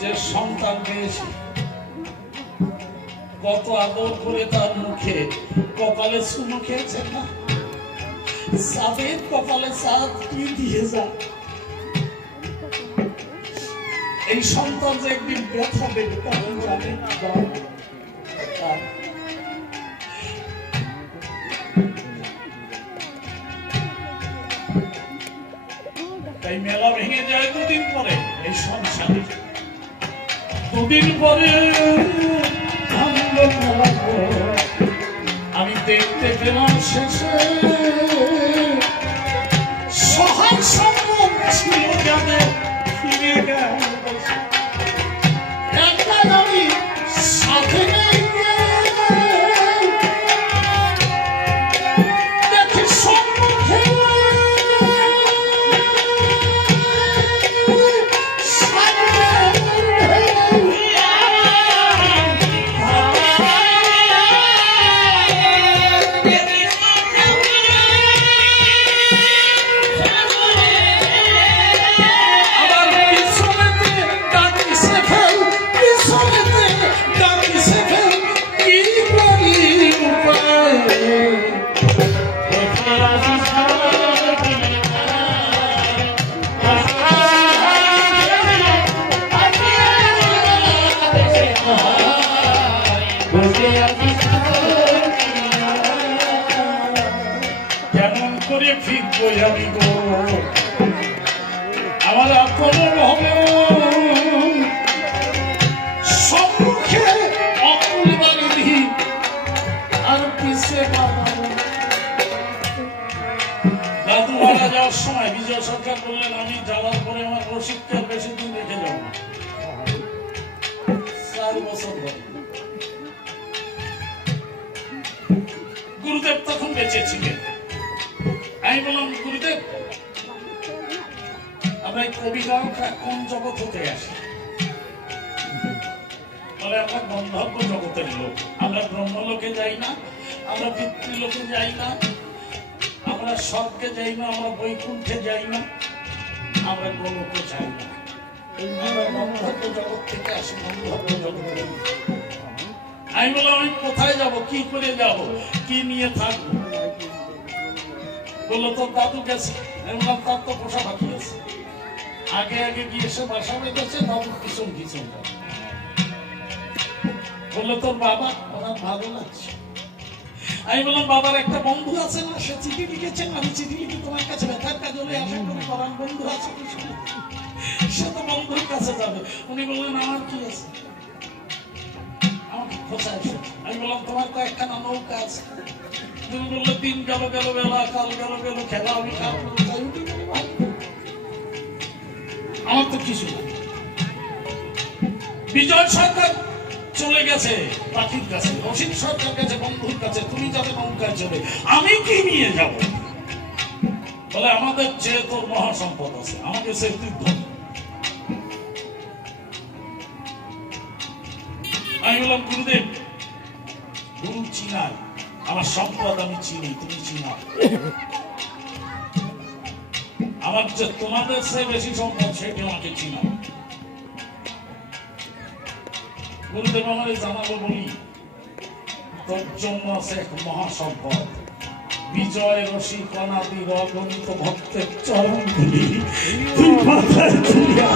যে সন্তান পেয়েছি কত আদর করে তার মুখে কপালে চুমু খেয়েছেন না? চাঁদের কপালে চাঁদ কি দিয়ে যা, এই সন্তান যে একদিন ব্যথা দেবে তখন জানেন। তাই মেলা ভেঙে যায় দুদিন পরে, এই সংসারে দুদিন পরে আমি দেখতে পেলাম শেষে সহায় সম্ভব ছিল যাদের ফিরে গেল একটা আমি সাথে দেখি সম্মুখে কেমন করে ফিরবো আমি গো আমার আপন হবে সম্মুখে অকুল বাড়ি আর পিছিয়ে দাদু মারা যাওয়ার সময় বিজয় সরকার বললেন আমি যাওয়ার পরে আমার রসিককে বেশি দিন রেখে যাব না, 4 বছর ধরে। গুরুদেব তখন বেঁচে ছিলেন। আমি বললাম গুরুদেব আমরা এই কবি গায়করা কোন জগৎ হতে আসি? বলে আমরা গন্ধর্ব জগতের লোক, আমরা ব্রহ্মলোকে যাই না, আমরা পিতৃলোকে যাই না, আমরা স্বর্গে যাই না, আমরা বৈকুণ্ঠে যাই না, আমরা গোলকে যাই না, আমরা গন্ধর্ব জগৎ থেকে আসি, গন্ধর্ব জগৎ। আমি বললাম আমি কোথায় যাব, কি করে যাব, কি নিয়ে থাকবো? বললো তোর দাদু গেছে। আমি বললাম তার তো পোষা পাখি আছে, আগে আগে গিয়ে এসে বাসা বেঁধেছে, দাদুর পিছন পিছন। বললো তোর বাবা, ওনার ভালো লাগছে। আমি বললাম বাবার একটা বন্ধু আছে না, সে চিঠি লিখেছেন, আমি চিঠি লিখে তোমার কাছে ব্যথার কাজলে আশা করি করার বন্ধু আছে, সে তো বন্ধুর কাছে যাবে। উনি বললেন আমার কি আছে, আমাকে খোঁজা এসে। আমি বললাম তোমার কয়েকখানা নৌকা আছে। তুমি বললো দিন গেল গেল বেলা, কাল গেল গেল খেলা, আমি আমার তো কিছু না। বিজয় সরকার চলে গেছে পাখির কাছে, রশিদ সরকার গেছে বন্ধুর কাছে, তুমি যাবে নৌকায় চলে, আমি কি নিয়ে যাব? বলে আমাদের যে তোর মহাসম্পদ আছে, আমাকে সে তুই ধনী। আমি বললাম গুরুদেব গুরু চিনাই, আমার সম্পদ আমি চিনি, তুমি চিনাও। আমার যে তোমাদের সে বেশি সম্পদ সেটি আমাকে চিনাও। গুরুদেব আমার জানাবো বলি তোর জন্য আছে এক মহাসম্পদ, বিজয় রসিক অনাদি অগণিত ভক্তের চরণ ধুলি তুই মাথায় তুলিয়া